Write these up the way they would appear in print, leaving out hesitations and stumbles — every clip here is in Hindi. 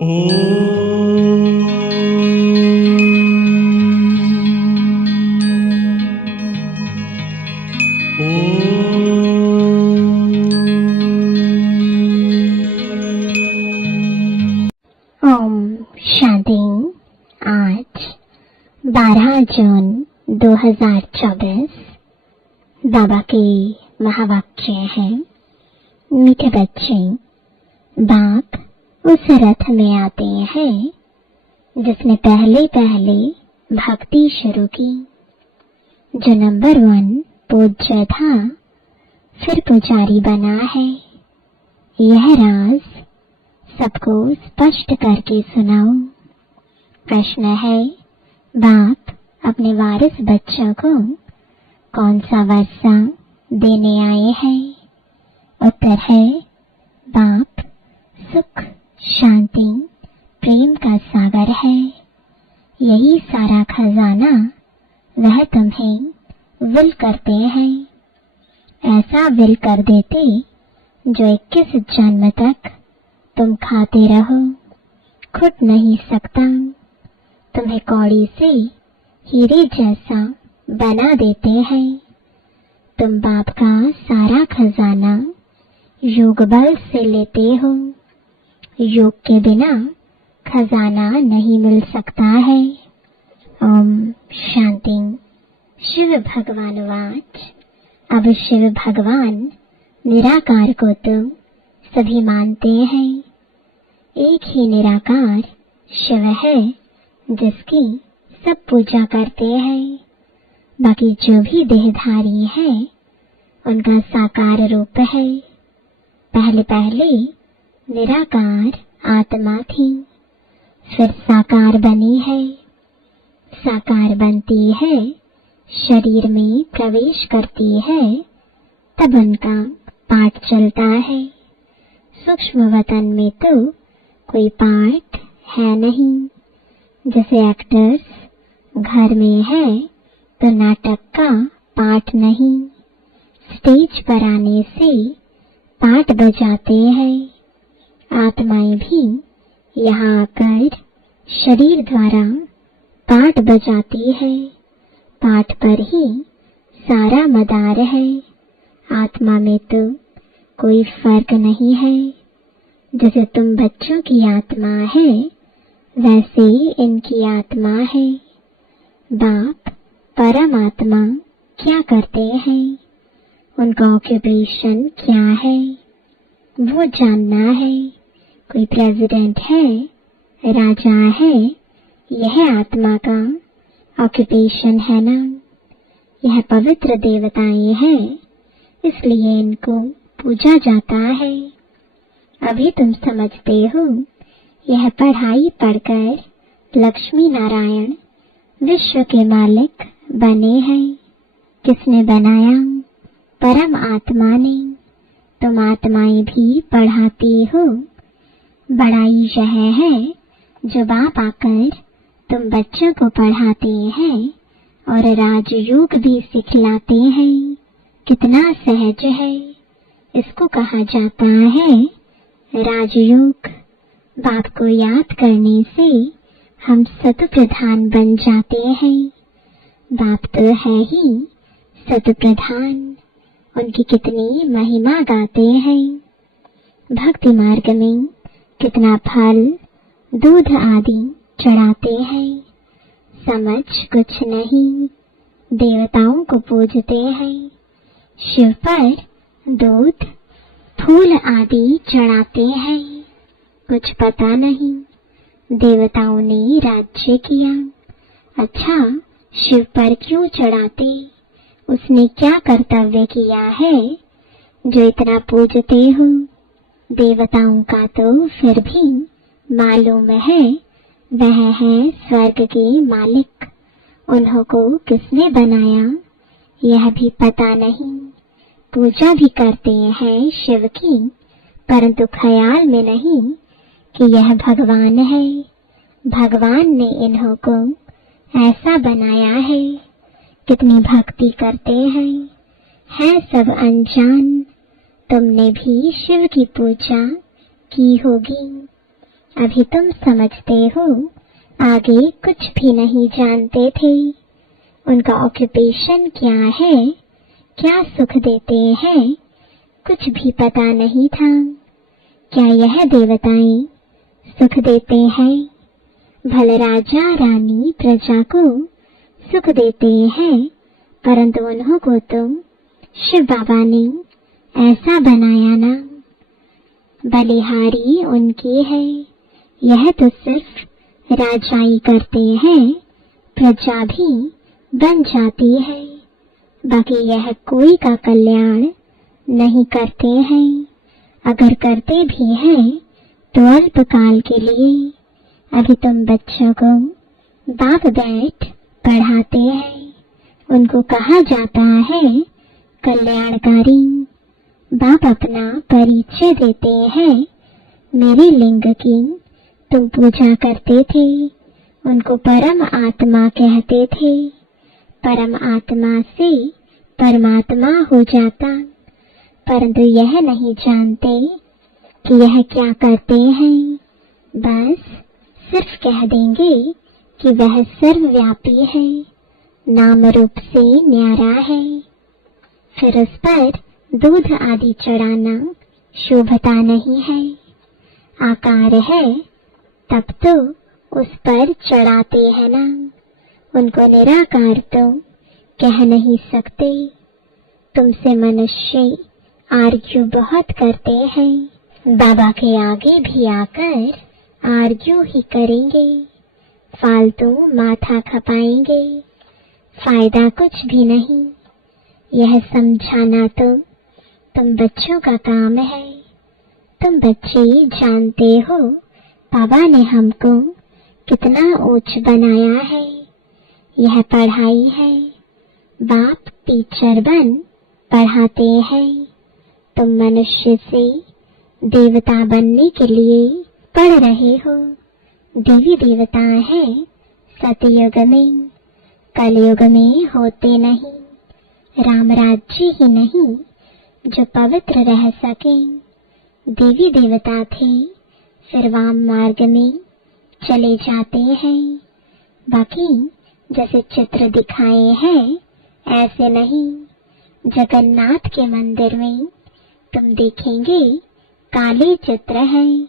ओम शांति। आज 12 जून 2024 बाबा के महावाक्य है। मीठे बच्चे, बाप उस रथ में आते हैं जिसने पहले भक्ति शुरू की, जो नंबर 1 पूज्य था, फिर पुजारी बना है। यह राज सबको स्पष्ट करके सुनाओ। प्रश्न है, बाप अपने वारिस बच्चों को कौन सा वर्षा देने आए हैं? उत्तर है, बाप सुख, शांति, प्रेम का सागर है। यही सारा खजाना वह तुम्हें विल करते हैं। ऐसा विल कर देते जो 21 जन्म तक तुम खाते रहो, खुट नहीं सकता। तुम्हें कौड़ी से हीरे जैसा बना देते हैं। तुम बाप का सारा खजाना योग बल से लेते हो। योग के बिना खजाना नहीं मिल सकता है। ओम शांति। शिव भगवान वाच। अब शिव भगवान निराकार को तो सभी मानते हैं। एक ही निराकार शिव है जिसकी सब पूजा करते हैं। बाकी जो भी देहधारी है उनका साकार रूप है। पहले निराकार आत्मा थी, फिर साकार बनी है। साकार बनती है, शरीर में प्रवेश करती है, तब उनका पाठ चलता है। सूक्ष्म वतन में तो कोई पाठ है नहीं। जैसे एक्टर्स घर में है तो नाटक का पाठ नहीं। स्टेज पर आने से पाठ बजाते हैं। आत्माएं भी यहाँ आकर शरीर द्वारा पाठ बजाती है। पाठ पर ही सारा मदार है। आत्मा में तो कोई फर्क नहीं है। जैसे तुम बच्चों की आत्मा है, वैसे इनकी आत्मा है। बाप परमात्मा क्या करते हैं, उनका ऑक्यूपेशन क्या है, वो जानना है। कोई प्रेसिडेंट है, राजा है, यह आत्मा का ऑक्यूपेशन है ना। यह पवित्र देवताएं हैं, इसलिए इनको पूजा जाता है। अभी तुम समझते हो, यह पढ़ाई पढ़कर लक्ष्मी नारायण विश्व के मालिक बने हैं। किसने बनाया? परम आत्मा ने। तुम आत्माएं भी पढ़ाती हो। बड़ाई यह है जो बाप आकर तुम बच्चों को पढ़ाते हैं और राजयोग भी सिखलाते हैं। कितना सहज है। इसको कहा जाता है राजयोग। बाप को याद करने से हम सतप्रधान बन जाते हैं। बाप तो है ही सतप्रधान। उनकी कितनी महिमा गाते हैं। भक्ति मार्ग में कितना फल, दूध आदि चढ़ाते हैं। समझ कुछ नहीं। देवताओं को पूजते हैं। शिव पर दूध, फूल आदि चढ़ाते हैं। कुछ पता नहीं। देवताओं ने राज्य किया। अच्छा, शिव पर क्यों चढ़ाते? उसने क्या कर्तव्य किया है जो इतना पूजते हो? देवताओं का तो फिर भी मालूम है, वह है स्वर्ग के मालिक। उन्हों को किसने बनाया यह भी पता नहीं। पूजा भी करते हैं शिव की, परंतु ख्याल में नहीं कि यह भगवान है। भगवान ने इन्हों को ऐसा बनाया है। कितनी भक्ति करते हैं, है सब अनजान। तुमने भी शिव की पूजा की होगी। अभी तुम समझते हो, आगे कुछ भी नहीं जानते थे। उनका ऑक्यूपेशन क्या है, क्या सुख देते हैं, कुछ भी पता नहीं था। क्या यह देवताएं सुख देते हैं? भले राजा रानी प्रजा को सुख देते हैं, परंतु उन्हों को तो शिव बाबा ने ऐसा बनाया ना। बलिहारी उनकी है, यह तो सिर्फ राजाई करते हैं, प्रजा भी बन जाती है, बाकी यह कोई का कल्याण नहीं करते हैं। अगर करते भी हैं तो अल्पकाल के लिए। अभी तुम बच्चों को बाप बैठ पढ़ाते हैं, उनको कहा जाता है कल्याणकारी। बाप अपना परिचय देते हैं, मेरे लिंग की तुम पूजा करते थे, उनको परम आत्मा कहते थे। परम आत्मा से परमात्मा हो जाता, परंतु यह नहीं जानते कि यह क्या करते हैं। बस सिर्फ कह देंगे कि वह सर्वव्यापी है, नाम रूप से न्यारा है। फिर उस पर दूध आदि चढ़ाना शोभता नहीं है। आकार है तब तो उस पर चढ़ाते हैं ना। उनको निराकार तो कह नहीं सकते। तुमसे मनुष्य आर्ग्यू बहुत करते हैं, बाबा के आगे भी आकर आर्ग्यू ही करेंगे, फालतू माथा खपाएंगे, फायदा कुछ भी नहीं। यह समझाना तो तुम बच्चों का काम है। तुम बच्चे जानते हो बाबा ने हमको कितना ऊंच बनाया है। यह पढ़ाई है, बाप टीचर बन पढ़ाते हैं। तुम मनुष्य से देवता बनने के लिए पढ़ रहे हो। देवी देवता है सतयुग में, कलयुग में होते नहीं। राम राज्य ही नहीं जो पवित्र रह सके। देवी देवता थे, फिर वाम मार्ग में चले जाते हैं। बाकी जैसे चित्र दिखाए हैं ऐसे नहीं। जगन्नाथ के मंदिर में तुम देखेंगे काले चित्र हैं।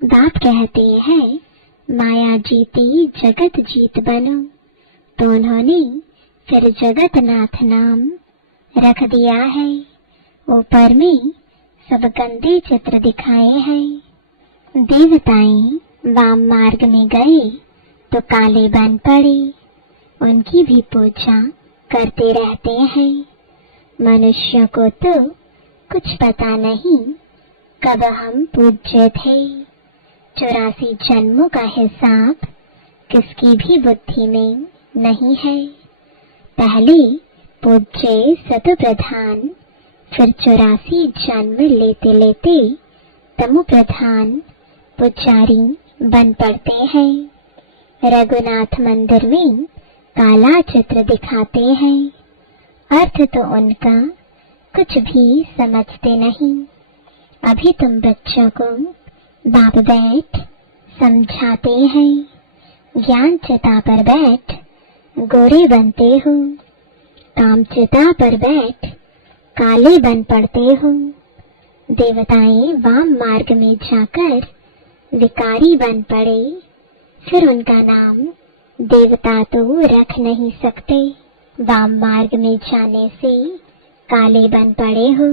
बाप कहते हैं माया जीती जगत जीत बनो, तो उन्होंने फिर जगतनाथ नाम रख दिया है। ऊपर में सब गंदे चित्र दिखाए हैं। देवताएं वाम मार्ग में गए तो काले बन पड़े, उनकी भी पूजा करते रहते हैं। मनुष्य को तो कुछ पता नहीं कब हम पूज्य थे। 84 जन्मों का हिसाब किसकी भी बुद्धि में नहीं है। पहले पूज्य सतु प्रधान, फिर 84 जन्म लेते लेते तमु प्रधान पुजारी बन पड़ते हैं। रघुनाथ मंदिर में काला चित्र दिखाते हैं, अर्थ तो उनका कुछ भी समझते नहीं। अभी तुम बच्चों को बाप बैठ समझाते हैं। ज्ञान चिता पर बैठ गोरे बनते हो, काम चिता पर बैठ काले बन पड़ते हो। देवताएं वाम मार्ग में जाकर विकारी बन पड़े, फिर उनका नाम देवता तो रख नहीं सकते। वाम मार्ग में जाने से काले बन पड़े हो,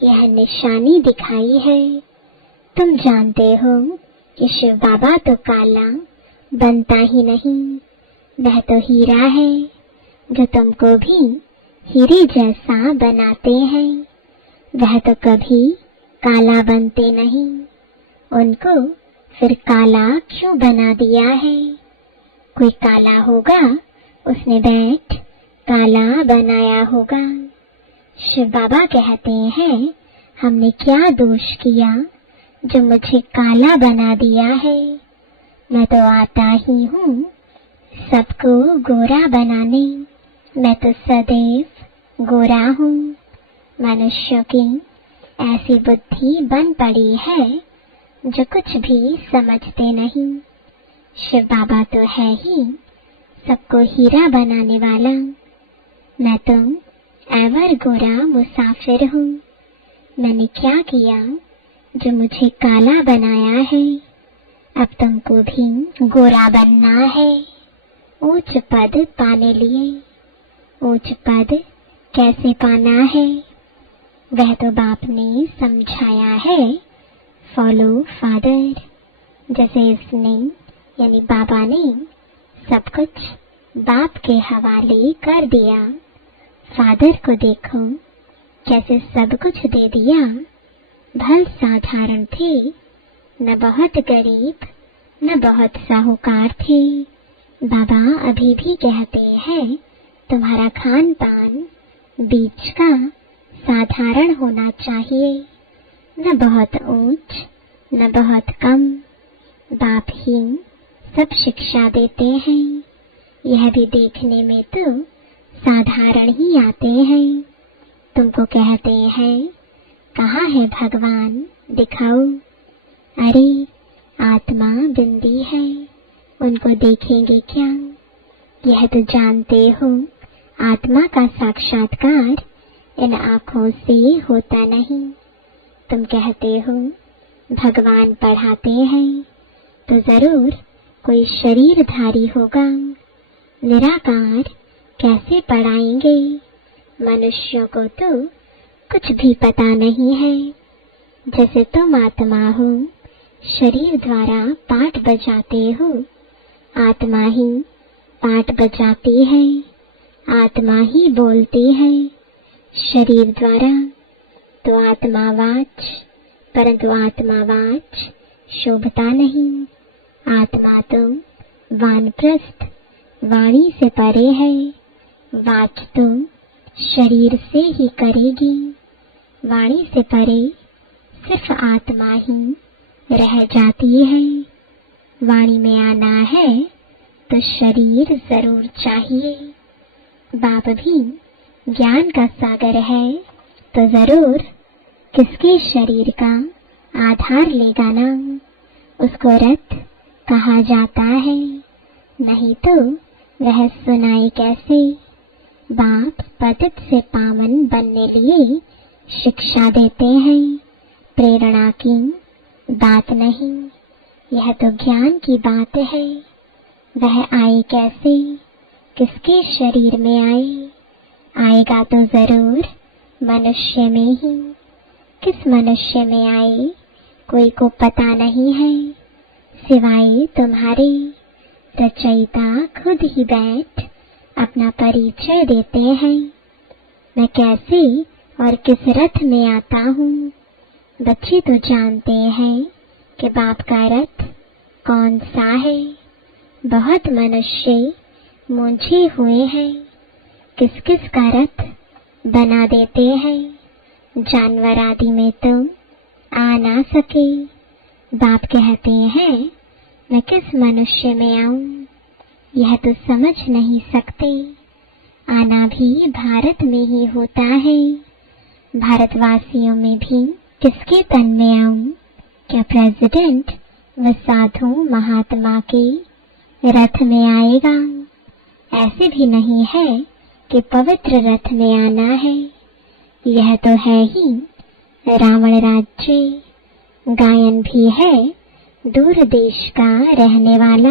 यह निशानी दिखाई है। तुम जानते हो कि शिव बाबा तो काला बनता ही नहीं, वह तो हीरा है जो तुमको भी हीरे जैसा बनाते हैं। वह तो कभी काला बनते नहीं, उनको फिर काला क्यों बना दिया है? कोई काला होगा, उसने बैठ काला बनाया होगा। शिव बाबा कहते हैं हमने क्या दोष किया जो मुझे काला बना दिया है। मैं तो आता ही हूँ सबको गोरा बनाने, मैं तो सदैव गोरा हूँ। मनुष्यों की ऐसी बुद्धि बन पड़ी है, जो कुछ भी समझते नहीं। शिव बाबा तो है ही सबको हीरा बनाने वाला। मैं तो एवर गोरा मुसाफिर हूँ। मैंने क्या किया जो मुझे काला बनाया है? अब तुमको भी गोरा बनना है। ऊंच पद पाने लिए। ऊंच पद कैसे पाना है वह तो बाप ने समझाया है। Follow father. जैसे इसने यानी बाबा ने सब कुछ बाप के हवाले कर दिया। फादर को देखो कैसे सब कुछ दे दिया। भल साधारण थे, न बहुत गरीब न बहुत साहूकार थे। बाबा अभी भी कहते हैं तुम्हारा खान पान बीच का साधारण होना चाहिए, न बहुत ऊंच न बहुत कम। बाप ही सब शिक्षा देते हैं। यह भी देखने में तो साधारण ही आते हैं। तुमको कहते हैं कहाँ है भगवान दिखाओ। अरे आत्मा बिंदी है, उनको देखेंगे क्या? यह तो जानते हो आत्मा का साक्षात्कार इन आँखों से होता नहीं। तुम कहते हो भगवान पढ़ाते हैं तो जरूर कोई शरीरधारी होगा। निराकार कैसे पढ़ाएंगे? मनुष्यों को तो कुछ भी पता नहीं है। जैसे तुम आत्मा हो, शरीर द्वारा पाठ बजाते हो। आत्मा ही पाठ बजाती है, आत्मा ही बोलती है शरीर द्वारा। तो आत्मावाच, परंतु आत्मावाच शोभता नहीं। आत्मा तो वानप्रस्थ वाणी से परे है। वाच तो शरीर से ही करेगी। वाणी से परे सिर्फ आत्मा ही रह जाती है। वाणी में आना है तो शरीर जरूर चाहिए। बाप भी ज्ञान का सागर है तो जरूर किसके शरीर का आधार लेगा ना। उसको रथ कहा जाता है, नहीं तो वह सुनाए कैसे। बाप पतित से पावन बनने लिए शिक्षा देते हैं, प्रेरणा की बात नहीं। यह तो ज्ञान की बात है। वह आए कैसे, किसके शरीर में आए? आएगा तो जरूर मनुष्य में ही। किस मनुष्य में आए कोई को पता नहीं है, सिवाय तुम्हारे। रचयिता खुद ही बैठ अपना परिचय देते हैं। मैं कैसे और किस रथ में आता हूँ? बच्चे तो जानते हैं कि बाप का रथ कौन सा है। बहुत मनुष्य मूंझे हुए हैं, किस किस का रथ बना देते हैं। जानवर आदि में तो आ ना सके। बाप कहते हैं मैं किस मनुष्य में आऊं? यह तो समझ नहीं सकते। आना भी भारत में ही होता है। भारतवासियों में भी किसके तन में आऊं? क्या प्रेसिडेंट व साधु महात्मा के रथ में आएगा? ऐसे भी नहीं है कि पवित्र रथ में आना है। यह तो है ही रावण राज्य। गायन भी है दूर देश का रहने वाला।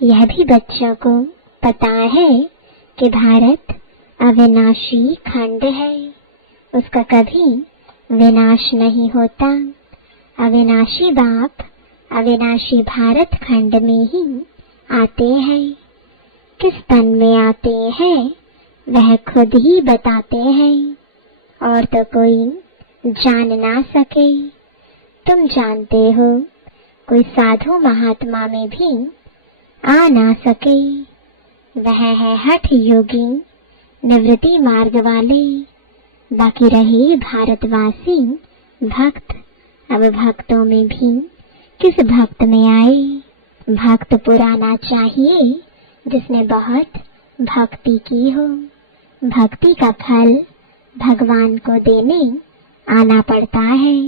यह भी बच्चों को पता है कि भारत अविनाशी खंड है, उसका कभी विनाश नहीं होता। अविनाशी बाप अविनाशी भारत खंड में ही आते हैं। किस तन में आते हैं वह खुद ही बताते हैं, और तो कोई जान ना सके। तुम जानते हो कोई साधु महात्मा में भी आ ना सके। वह है हठ योगी निवृत्ति मार्ग वाले। बाकी रहे भारतवासी भक्त। अब भक्तों में भी किस भक्त में आए? भक्त पुराना चाहिए जिसने बहुत भक्ति की हो। भक्ति का फल भगवान को देने आना पड़ता है।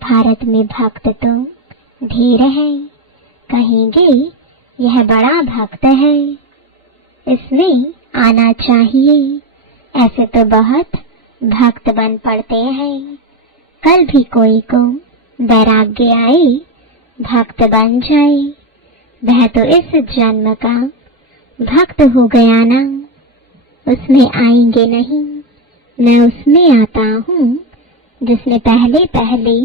भारत में भक्त तो ढेर है, कहेंगे यह बड़ा भक्त है, इसमें आना चाहिए। ऐसे तो बहुत भक्त बन पड़ते हैं, कल भी कोई को वैराग्य आए भक्त बन जाए। वह तो इस जन्म का भक्त हो गया ना, उसमें आएंगे नहीं। मैं उसमें आता हूँ जिसने पहले पहले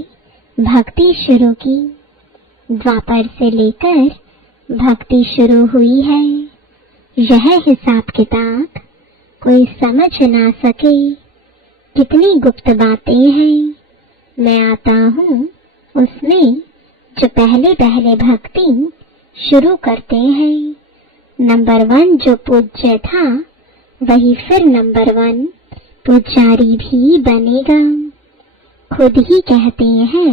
भक्ति शुरू की, द्वापर से लेकर भक्ति शुरू हुई है। यह हिसाब किताब कोई समझ ना सके, कितनी गुप्त बातें हैं। मैं आता हूँ उसमें जो पहले पहले भक्ति शुरू करते हैं। नंबर 1 जो पूज्य था वही फिर नंबर 1 पुजारी भी बनेगा। खुद ही कहते हैं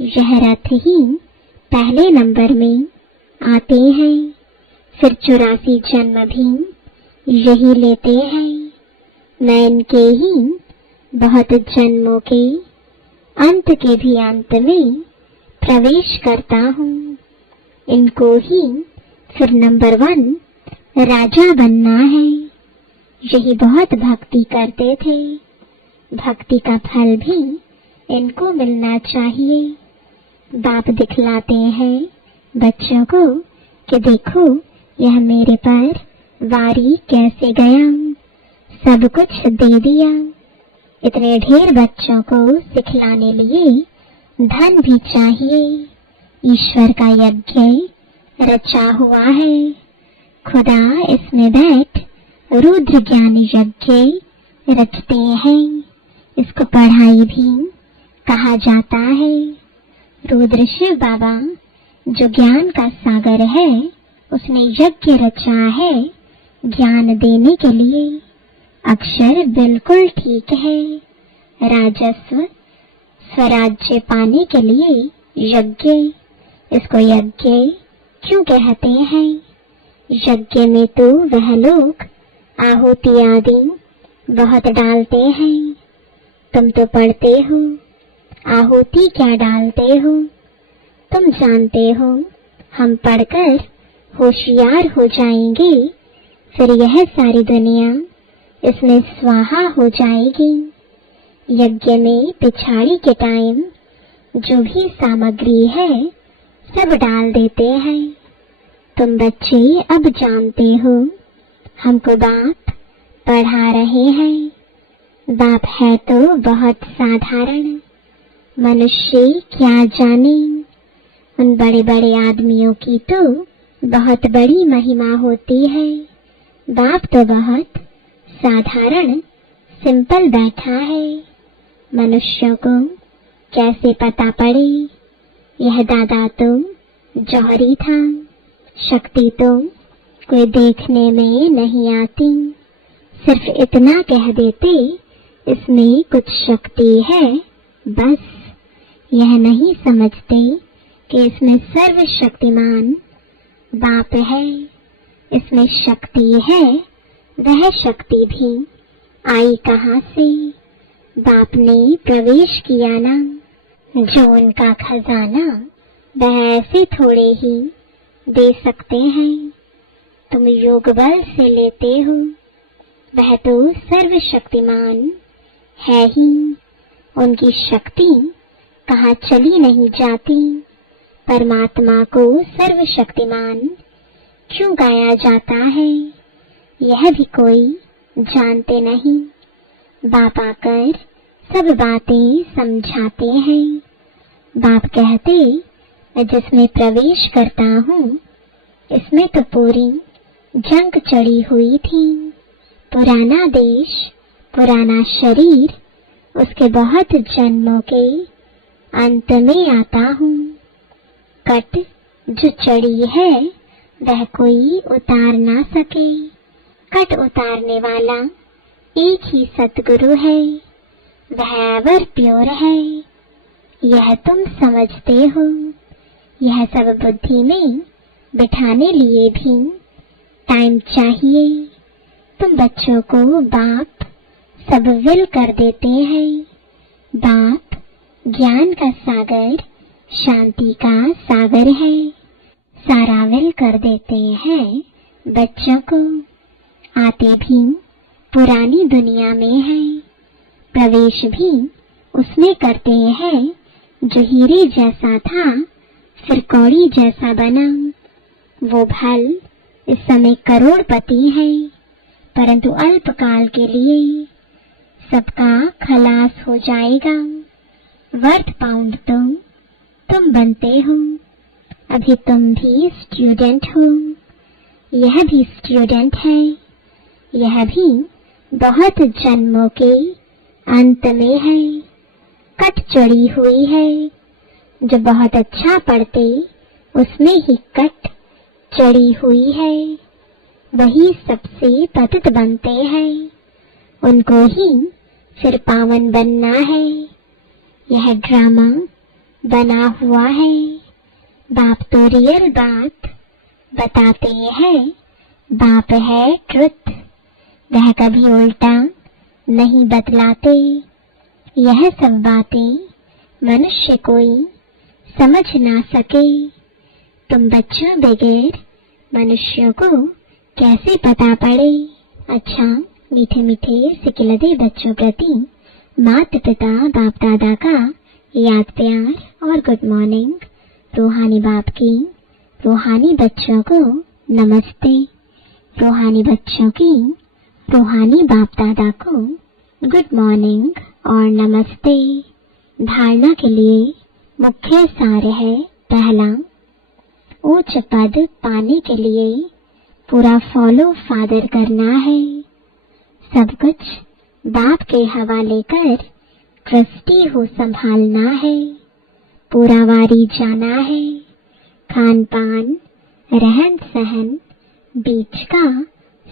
यह रथ ही पहले नंबर में आते हैं, फिर 84 जन्म भी यही लेते हैं। मैं इनके ही बहुत जन्मों के अंत के भी अंत में प्रवेश करता हूँ। इनको ही फिर नंबर 1 राजा बनना है। यही बहुत भक्ति करते थे, भक्ति का फल भी इनको मिलना चाहिए। बाप दिखलाते हैं बच्चों को कि देखो यह मेरे पर वारी कैसे गया, सब कुछ दे दिया। इतने ढेर बच्चों को सिखलाने लिए धन भी चाहिए। ईश्वर का यज्ञ रचा हुआ है, खुदा इसमें बैठ रुद्र ज्ञान यज्ञ रचते हैं। इसको पढ़ाई भी कहा जाता है। रुद्र शिव बाबा जो ज्ञान का सागर है, उसने यज्ञ रचा है ज्ञान देने के लिए। अक्षर बिल्कुल ठीक है। राजस्व स्वराज्य पाने के लिए यज्ञ, इसको यज्ञ क्यों कहते हैं? यज्ञ में तो वह लोग आहुति आदि बहुत डालते हैं। तुम तो पढ़ते हो, आहुति क्या डालते हो तुम जानते हो। हम पढ़कर होशियार हो जाएंगे, फिर यह सारी दुनिया इसमें स्वाहा हो जाएगी। यज्ञ में पिछाड़ी के टाइम जो भी सामग्री है सब डाल देते हैं। तुम बच्चे अब जानते हो, हमको बाप पढ़ा रहे हैं। बाप है तो बहुत साधारण, मनुष्य क्या जाने। उन बड़े बड़े आदमियों की तो बहुत बड़ी महिमा होती है। बाप तो बहुत साधारण सिंपल बैठा है। मनुष्यों को कैसे पता पड़े यह दादा तो जौहरी था। शक्ति तो कोई देखने में नहीं आती, सिर्फ इतना कह देते इसमें कुछ शक्ति है, बस। यह नहीं समझते कि इसमें सर्वशक्तिमान बाप है। इसमें शक्ति है, वह शक्ति भी आई कहाँ से? बाप ने प्रवेश किया ना। जो उनका खजाना वह ऐसे थोड़े ही दे सकते हैं। तुम योग बल से लेते हो, वह तो सर्वशक्तिमान है ही। उनकी शक्ति कहाँ चली नहीं जाती। परमात्मा को सर्वशक्तिमान क्यों गाया जाता है, यह भी कोई जानते नहीं। बाप आकर सब बातें समझाते हैं। बाप कहते मैं जिसमें प्रवेश करता हूँ इसमें तो पूरी जंग चढ़ी हुई थी। पुराना देश, पुराना शरीर, उसके बहुत जन्मों के अंत में आता हूँ। कट जो चढ़ी है वह कोई उतार ना सके। कट उतारने वाला एक ही सतगुरु है, वह एवर प्योर है। यह तुम समझते हो। यह सब बुद्धि में बिठाने लिए भी टाइम चाहिए। तुम बच्चों को बाप सब विल कर देते हैं। बाप ज्ञान का सागर शांति का सागर है। साराविल कर देते हैं बच्चों को, आते भी पुरानी दुनिया में है, प्रवेश भी उसमें करते हैं जो हीरे जैसा था फिर कौड़ी जैसा बना। वो भल इस समय करोड़पति है, परंतु अल्पकाल के लिए सबका खलास हो जाएगा। वर्थ पाउंड तो तुम बनते हो, अभी तुम भी स्टूडेंट हो, यह भी स्टूडेंट है, यह भी बहुत जन्मों के अंत में है, कट चढ़ी हुई है। जो बहुत अच्छा पढ़ते उसमें ही कट चढ़ी हुई है, वही सबसे पतित बनते हैं, उनको ही फिर पावन बनना है। यह ड्रामा बना हुआ है, बाप तो रियल बात बताते हैं, बाप है ट्रुथ, वह कभी उल्टा नहीं बतलाते। यह सब बातें मनुष्य कोई समझ ना सके, तुम बच्चों बगैर मनुष्यों को कैसे पता पड़े। अच्छा, मीठे मीठे सिकिलदे बच्चों प्रति माता पिता बाप दादा का याद प्यार और गुड मॉर्निंग। रूहानी बाप की रूहानी बच्चों को नमस्ते, रूहानी बच्चों की रूहानी बाप दादा को गुड मॉर्निंग और नमस्ते। धारणा के लिए मुख्य सार है, पहला, उच्च पद पाने के लिए पूरा फॉलो फादर करना है, सब कुछ बाप के हवाले कर ट्रस्टी हो संभालना है, पूरा वारी जाना है, खान पान रहन सहन बीच का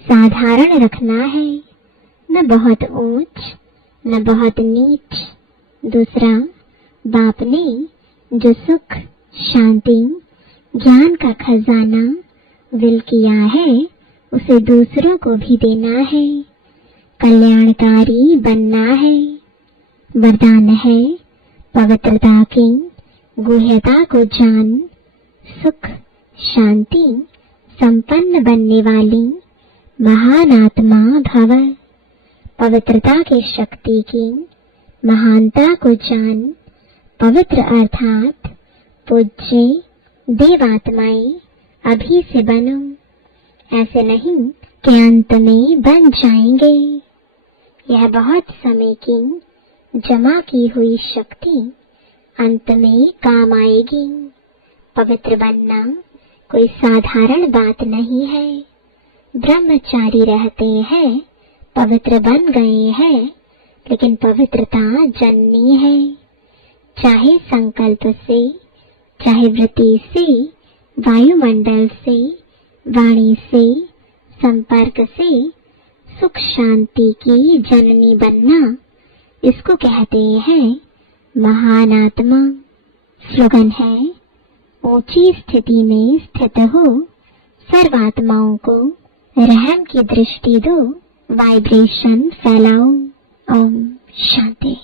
साधारण रखना है, न बहुत ऊंच न बहुत नीच। दूसरा, बाप ने जो सुख शांति ज्ञान का खजाना विल किया है उसे दूसरों को भी देना है, कल्याणकारी बनना है। वरदान है पवित्रता की गुह्यता को जान, सुख शांति संपन्न बनने वाली महान आत्मा भव। पवित्रता की शक्ति की महानता को जान, पवित्र अर्थात पूज्य देवात्माएं अभी से बनो, ऐसे नहीं कि अंत में बन जाएंगे। यह बहुत समय की जमा की हुई शक्ति अंत में काम आएगी। पवित्र बनना कोई साधारण बात नहीं है। ब्रह्मचारी रहते हैं, पवित्र बन गए हैं, लेकिन पवित्रता जननी है। चाहे संकल्प से, चाहे वृत्ति से, वायुमंडल से, वाणी से, संपर्क से सुख शांति की जननी बनना, इसको कहते हैं महान आत्मा। स्लोगन है, ऊंची स्थिति में स्थित हो, सर्वात्माओं को रहम की दृष्टि दो, वाइब्रेशन फैलाओ। ओम शांति।